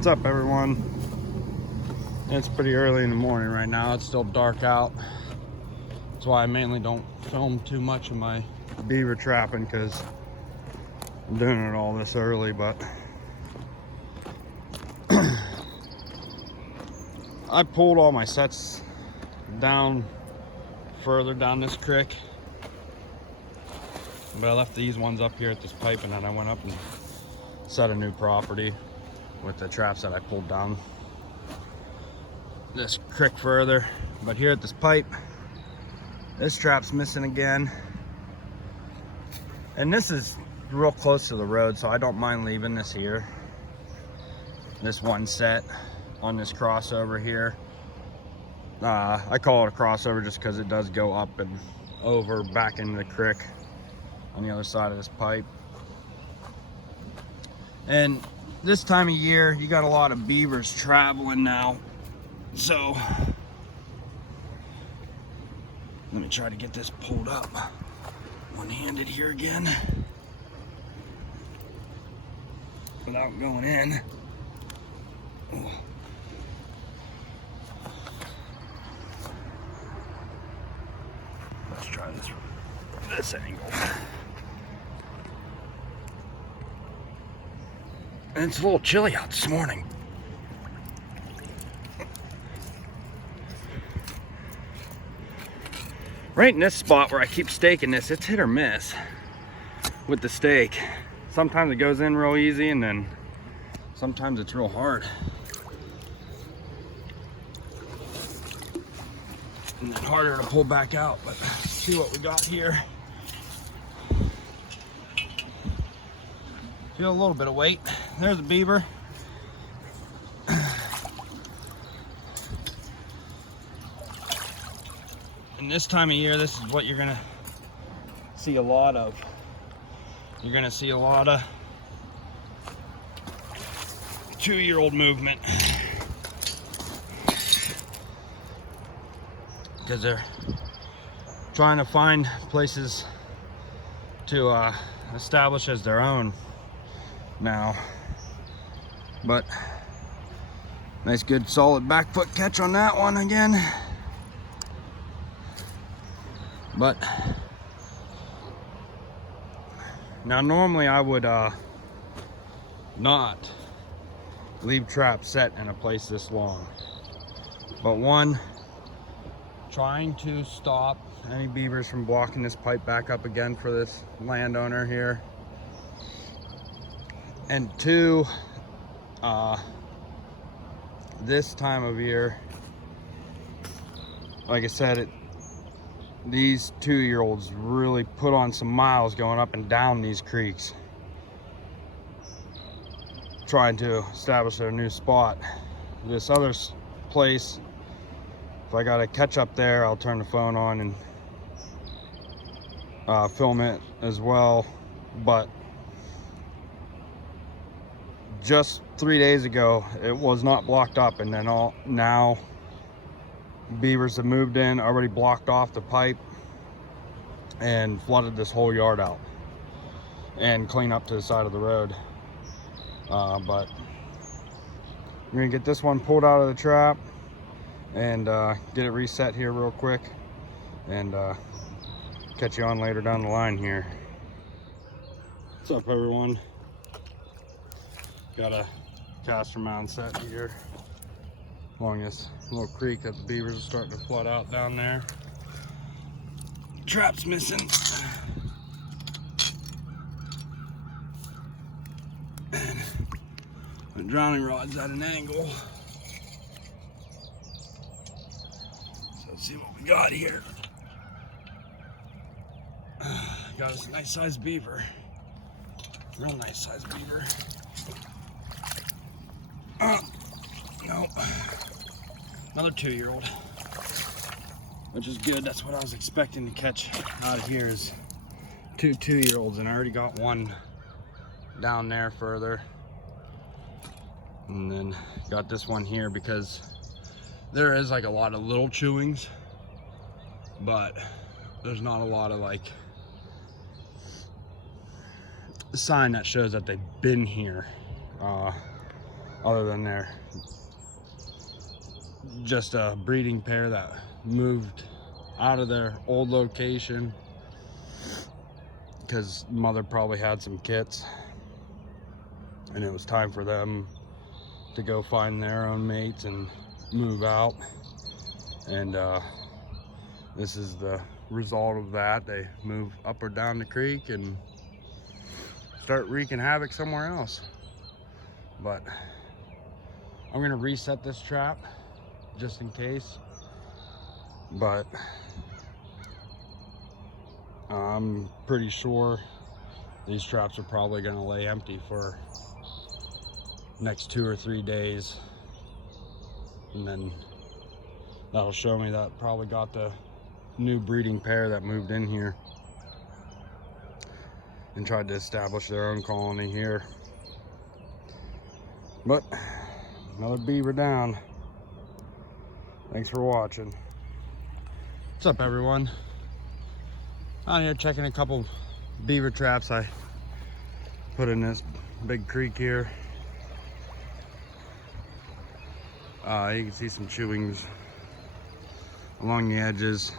What's up, everyone? It's pretty early in the morning right now. It's still dark out. That's why I mainly don't film too much of my beaver trapping, because I'm doing it all this early. But I pulled all my sets down further down this creek, but I left these ones up here at this pipe, and then I went up and set a new property with the traps that I pulled down this creek further. But here at this pipe, this trap's missing again, and this is real close to the road, so I don't mind leaving this here, this one set on this crossover here. I call it a crossover just because it does go up and over back into the creek on the other side of this pipe. And this time of year, you got a lot of beavers traveling now. So let me try to get this pulled up one-handed here again without going in. Oh. Let's try this from this angle. And it's a little chilly out this morning. Right in this spot where I keep staking this, it's hit or miss with the stake. Sometimes it goes in real easy, and then sometimes it's real hard. And then harder to pull back out. But let's see what we got here. Feel a little bit of weight. There's a beaver. And this time of year, this is what you're gonna see a lot of. You're gonna see a lot of 2-year-old movement, because they're trying to find places to establish as their own now. But nice good solid back foot catch on that one again. But now normally I would not leave traps set in a place this long, but one, trying to stop any beavers from blocking this pipe back up again for this landowner here, and two, this time of year, like I said, these 2-year-olds really put on some miles going up and down these creeks, trying to establish a new spot. This other place, if I gotta catch up there, I'll turn the phone on and film it as well. But just 3 days ago, it was not blocked up, and then now beavers have moved in, already blocked off the pipe and flooded this whole yard out and clean up to the side of the road. But I'm gonna get this one pulled out of the trap and get it reset here real quick, and catch you on later down the line here. What's up, everyone? Got a caster mound set here along this little creek that the beavers are starting to flood out down there. Trap's missing. And my drowning rod's at an angle. So let's see what we got here. Got us a nice sized beaver. Real nice sized beaver. No. Another 2-year-old, which is good. That's what I was expecting to catch out of here, is 2 2-year-olds, and I already got one down there further, and then got this one here because there is like a lot of little chewings, but there's not a lot of like sign that shows that they've been here. other than they're just a breeding pair that moved out of their old location because mother probably had some kits and it was time for them to go find their own mates and move out. And this is the result of that. They move up or down the creek and start wreaking havoc somewhere else. But I'm gonna reset this trap just in case. But I'm pretty sure these traps are probably gonna lay empty for next 2 or 3 days. And then that'll show me that probably got the new breeding pair that moved in here and tried to establish their own colony here. But another beaver down. Thanks for watching. What's up, everyone? Out here checking a couple beaver traps I put in this big creek here. You can see some chewings along the edges.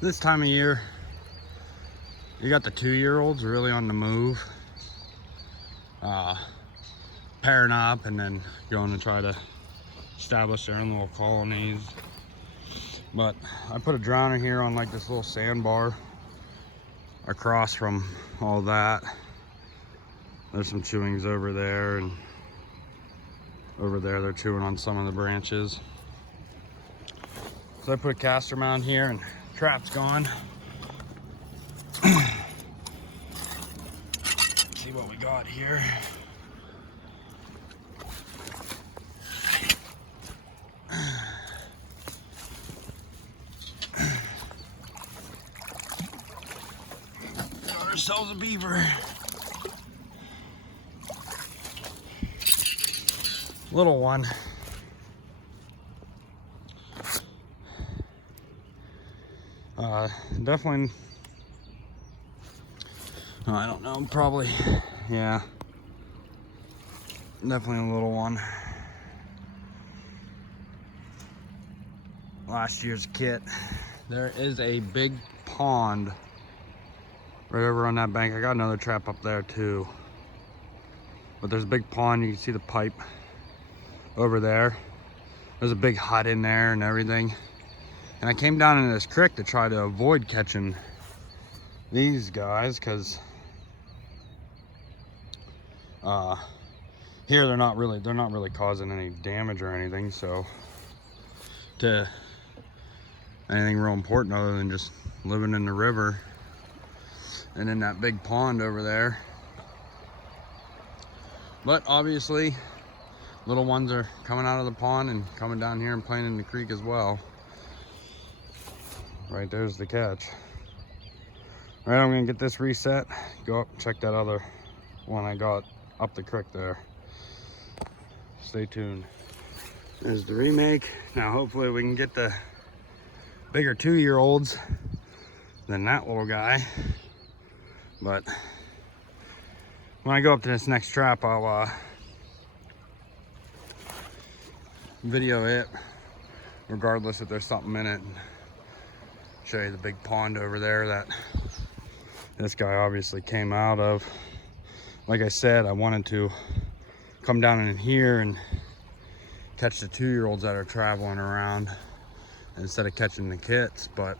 This time of year, you got the 2-year-olds really on the move, pairing up and then going to try to establish their own little colonies. But I put a drowner here on like this little sandbar across from all that. There's some chewings over there, and over there they're chewing on some of the branches. So I put a caster mount here and trap's gone. See what we got here. Got ourselves a beaver. Little one. Definitely, I don't know, probably, yeah, definitely a little one. Last year's kit. There is a big pond right over on that bank. I got another trap up there too, but there's a big pond. You can see the pipe over there. There's a big hut in there and everything. And I came down into this creek to try to avoid catching these guys, because here they're not really causing any damage or anything. So to anything real important other than just living in the river and in that big pond over there. But obviously little ones are coming out of the pond and coming down here and playing in the creek as well. Right there's the catch. All right, I'm gonna get this reset, go up and check that other one I got up the creek there. Stay tuned. There's the remake. Now hopefully we can get the bigger 2-year-olds than that little guy. But when I go up to this next trap, I'll video it regardless if there's something in it. Show you the big pond over there that this guy obviously came out of. Like I said, I wanted to come down in here and catch the 2-year-olds that are traveling around instead of catching the kits, but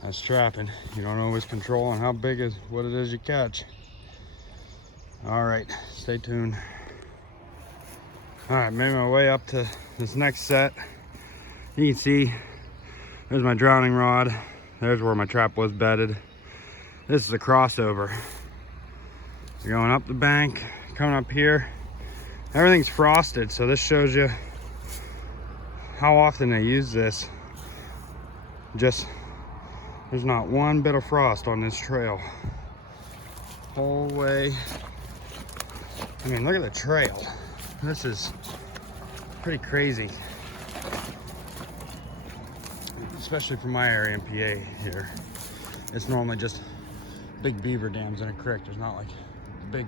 that's trapping. You don't always control on how big is what it is you catch. All right, stay tuned. All right, made my way up to this next set. You can see there's my drowning rod. There's where my trap was bedded. This is a crossover. You're going up the bank, coming up here. Everything's frosted, so this shows you how often they use this. Just, there's not one bit of frost on this trail. Whole way. I mean, look at the trail. This is pretty crazy. Especially for my area in PA here. It's normally just big beaver dams in a creek. There's not like big,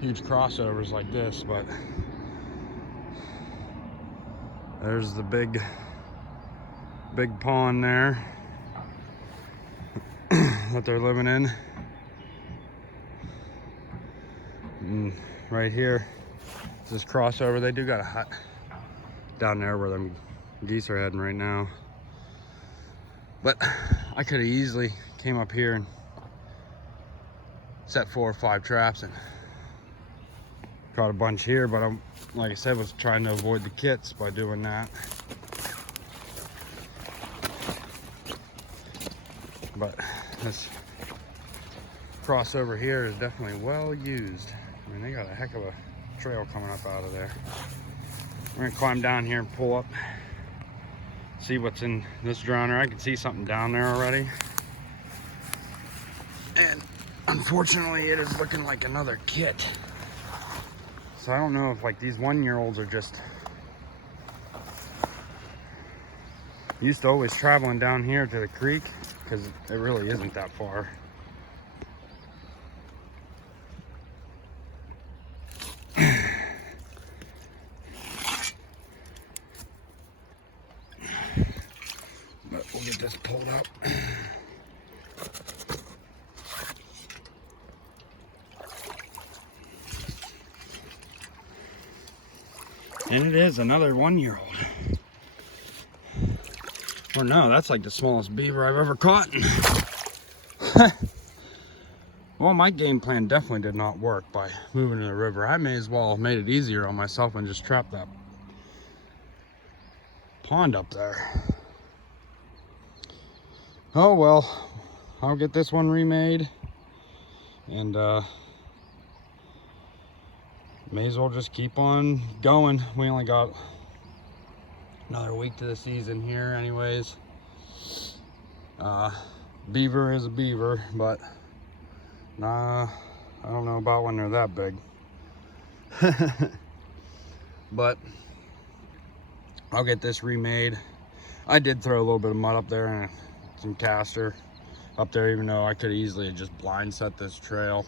huge crossovers like this, but there's the big pond there that they're living in. And right here, this crossover. They do got a hut down there where them geese are heading right now. But I could have easily came up here and set 4 or 5 traps and caught a bunch here, but I'm, like I said, was trying to avoid the kits by doing that. But this crossover here is definitely well used. I mean, they got a heck of a trail coming up out of there. We're gonna climb down here and pull up, see what's in this drowner. I can see something down there already. And unfortunately, it is looking like another kit. So I don't know if like these 1-year-olds are just used to always traveling down here to the creek, because it really isn't that far. But we'll get this pulled up. And it is another 1-year-old. Or no, that's like the smallest beaver I've ever caught. Well, my game plan definitely did not work by moving to the river. I may as well have made it easier on myself and just trapped that pond up there. Oh well, I'll get this one remade, and may as well just keep on going. We only got another week to the season here anyways. Beaver is a beaver, but I don't know about when they're that big. But I'll get this remade. I did throw a little bit of mud up there and some castor up there, even though I could easily have just blind set this trail.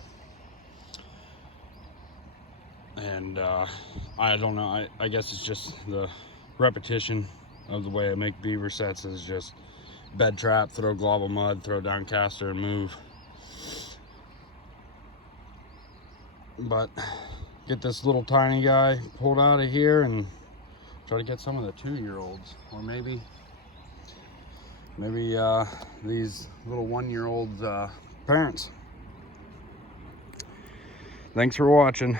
And I don't know, I guess it's just the repetition of the way I make beaver sets is just bed trap, throw glob of mud, throw down castor and move. But get this little tiny guy pulled out of here and try to get some of the 2-year-olds, or maybe these little 1-year-olds parents. Thanks for watching.